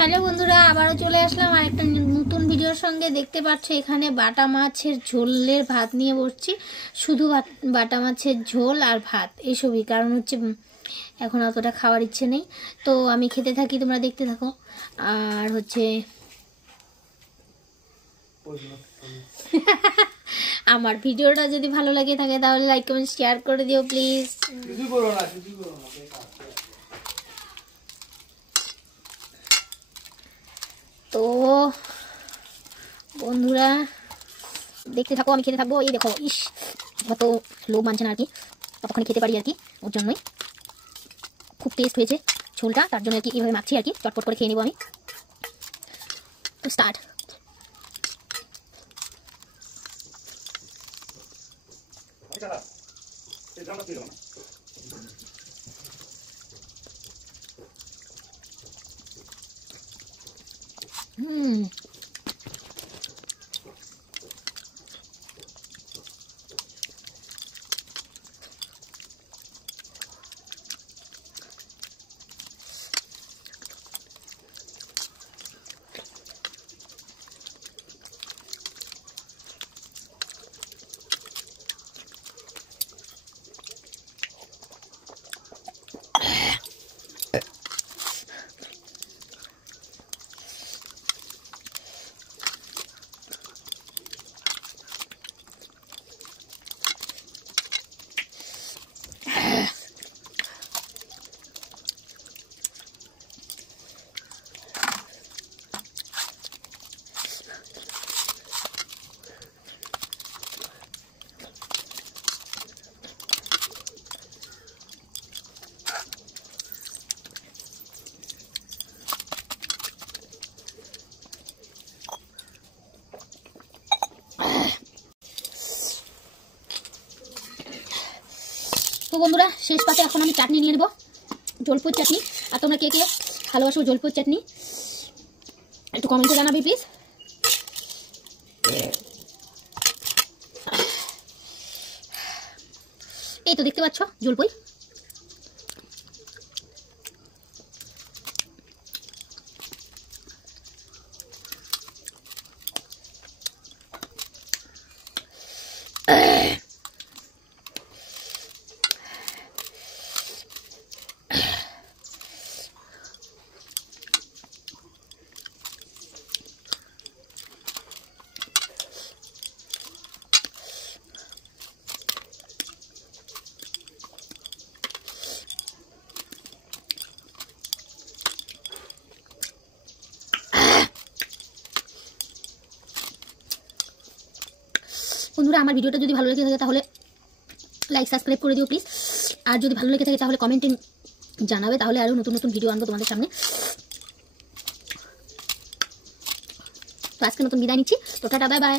হ্যালো বন্ধুরা, আবারও চলে আসলাম আর একটা নতুন ভিডিওর সঙ্গে। দেখতে পাচ্ছ এখানে বাটা মাছের ঝোলের ভাত নিয়ে বসছি। শুধু বাটা মাছের ঝোল আর ভাত এসবই, কারণ হচ্ছে এখন অতটা খাওয়ার ইচ্ছে নেই। তো আমি খেতে থাকি, তোমরা দেখতে থাকো। আর হচ্ছে আমার ভিডিওটা যদি ভালো লাগে থাকে তাহলে লাইক কমেন্ট শেয়ার করে দিও প্লিজ। তো বন্ধুরা দেখতে থাকো, আমি খেতে থাকবো। এই দেখো, ইস কত লোভ মানছে না আর কি, কতক্ষণ খেতে পারি আর কি, ওর জন্যই। খুব টেস্ট হয়েছে ঝোলটা, তার জন্য আর কি এইভাবে মাখছি আর কি, চটপট করে খেয়ে নেবো আমি। তো স্টার্ট। তো বন্ধুরা শেষ পাতে এখন আমি চাটনি নিয়ে নেব, জলপুর চাটনি। আর তোমরা কে কে ভালোবাসো জলপুর চাটনি একটু কমেন্টে জানাবি প্লিজ। এই তো দেখতে পাচ্ছ জলপুই। বন্ধুরা আমার ভিডিওটা যদি ভালো লেগে থাকে তাহলে লাইক সাবস্ক্রাইব করে দিও প্লিজ। আর যদি ভালো লেগে থাকে তাহলে কমেন্টে জানাবে, তাহলে আরও নতুন নতুন ভিডিও আনবো তোমাদের সামনে। তো আজকে নতুন বিদায় নিচ্ছি, তো টাটা, বাই বাই।